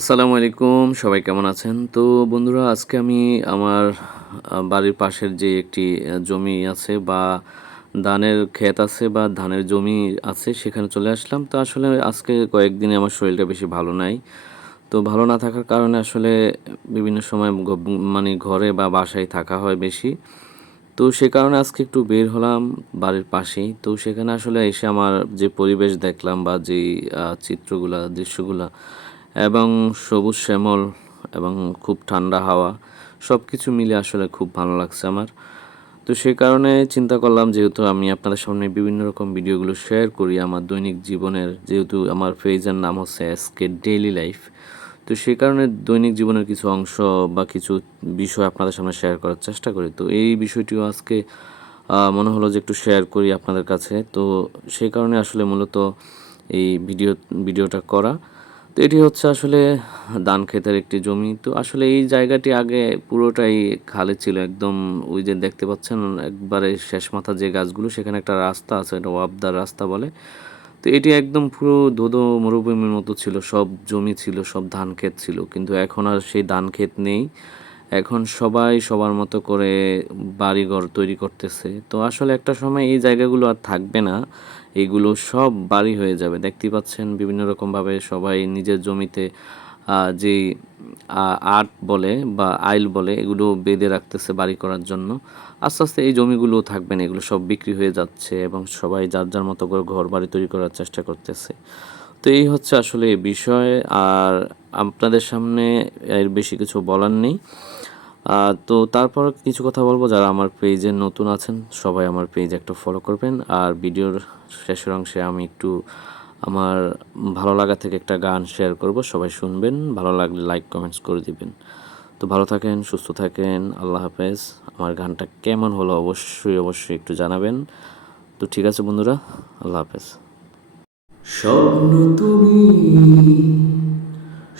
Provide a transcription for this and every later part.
আসসালামু আলাইকুম, সবাই কেমন আছেন? তো বন্ধুরা, আজকে আমি আমার বাড়ির পাশের যে একটি জমি আছে বা ধানের ক্ষেত আছে বা ধানের জমি আছে সেখানে চলে আসলাম। তো আসলে আজকে কয়েকদিনে আমার শরীরটা বেশি ভালো নাই। তো ভালো না থাকার কারণে আসলে বিভিন্ন সময় মানে ঘরে বা বাসায় থাকা হয় বেশি। তো সে কারণে আজকে একটু বের হলাম বাড়ির পাশেই। তো সেখানে আসলে এসে আমার যে পরিবেশ দেখলাম বা যেই চিত্রগুলা, দৃশ্যগুলা এবং সবুজ শ্যামল এবং খুব ঠান্ডা হাওয়া, সবকিছু মিলে আসলে খুব ভালো লাগছে আমার। তো সে কারণে চিন্তা করলাম, যেহেতু আমি আপনাদের সামনে বিভিন্ন রকম ভিডিওগুলো শেয়ার করি আমার দৈনিক জীবনের, যেহেতু আমার পেজের নাম হচ্ছে এসকে ডেইলি লাইফ। তো সেই কারণে দৈনিক জীবনের কিছু অংশ বা কিছু বিষয় আপনাদের সামনে শেয়ার করার চেষ্টা করি। তো এই বিষয়টিও আজকে মনে হলো যে একটু শেয়ার করি আপনাদের কাছে। তো সেই কারণে আসলে মূলত এই ভিডিওটা করা। তো এটি হচ্ছে আসলে ধান ক্ষেতের একটি জমি। তো আসলে এই জায়গাটি আগে পুরোটাই খালি ছিল একদম। ওই যে দেখতে পাচ্ছেন একবারে শেষ মাথা যে গাছগুলো, সেখানে একটা রাস্তা আছে, এটা ওয়াপদা রাস্তা বলে। তো এটি একদম পুরো ধুধু মরুভূমির মতো ছিল, সব জমি ছিল, সব ধান ক্ষেত ছিল, কিন্তু এখন আর সেই ধান ক্ষেত নেই। এখন সবাই সবার মতো করে বাড়িঘর তৈরি করতেছে। তো আসলে একটা সময় এই জায়গাগুলো আর থাকবে না, এগুলো সব বাড়ি হয়ে যাবে। দেখতেই পাচ্ছেন বিভিন্ন রকমভাবে সবাই নিজের জমিতে যেই আট বলে বা আইল বলে, এগুলো বেঁধে রাখতেছে বাড়ি করার জন্য। আস্তে আস্তে এই জমিগুলো থাকবে না, এগুলো সব বিক্রি হয়ে যাচ্ছে এবং সবাই যার যার মতো করে ঘর বাড়ি তৈরি করার চেষ্টা করতেছে। তো এই হচ্ছে আসলে এই বিষয়। আর আপনাদের সামনে এর বেশি কিছু বলার নেই। তো তারপর কিছু কথা বলবো, যারা আমার পেজে নতুন আছেন সবাই আমার পেজ একটা ফলো করবেন। আর ভিডিওর শেষের অংশে আমি একটু আমার ভালো লাগা থেকে একটা গান শেয়ার করব, সবাই শুনবেন, ভালো লাগলে লাইক কমেন্টস করে দিবেন। তো ভালো থাকেন, সুস্থ থাকেন, আল্লাহ হাফেজ। আমার গানটা কেমন হলো অবশ্যই অবশ্যই একটু জানাবেন। তো ঠিক আছে বন্ধুরা, আল্লাহ হাফেজ। স্বপ্ন তুমি,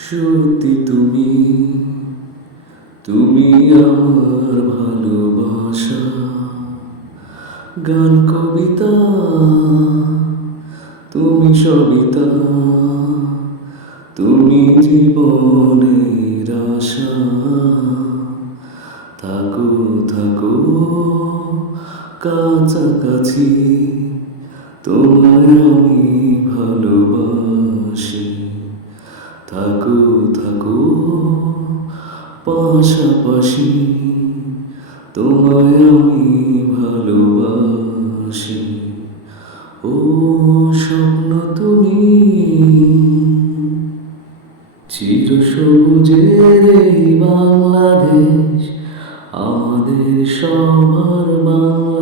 সত্যি তুমি, তুমি আমার ভালোবাসা। গান কবিতা, তুমি সবিতা, তুমি জীবনের আশা। থাকো থাকো কাছাকাছি, তোমায় আমি ভালোবাসি। থাকো থাকো পাশাপাশি, তোমায় আমি ভালোবাসি। ও স্বপ্ন তুমি, চির সবুজের এই বাংলাদেশ আমাদের সবার বাংলা।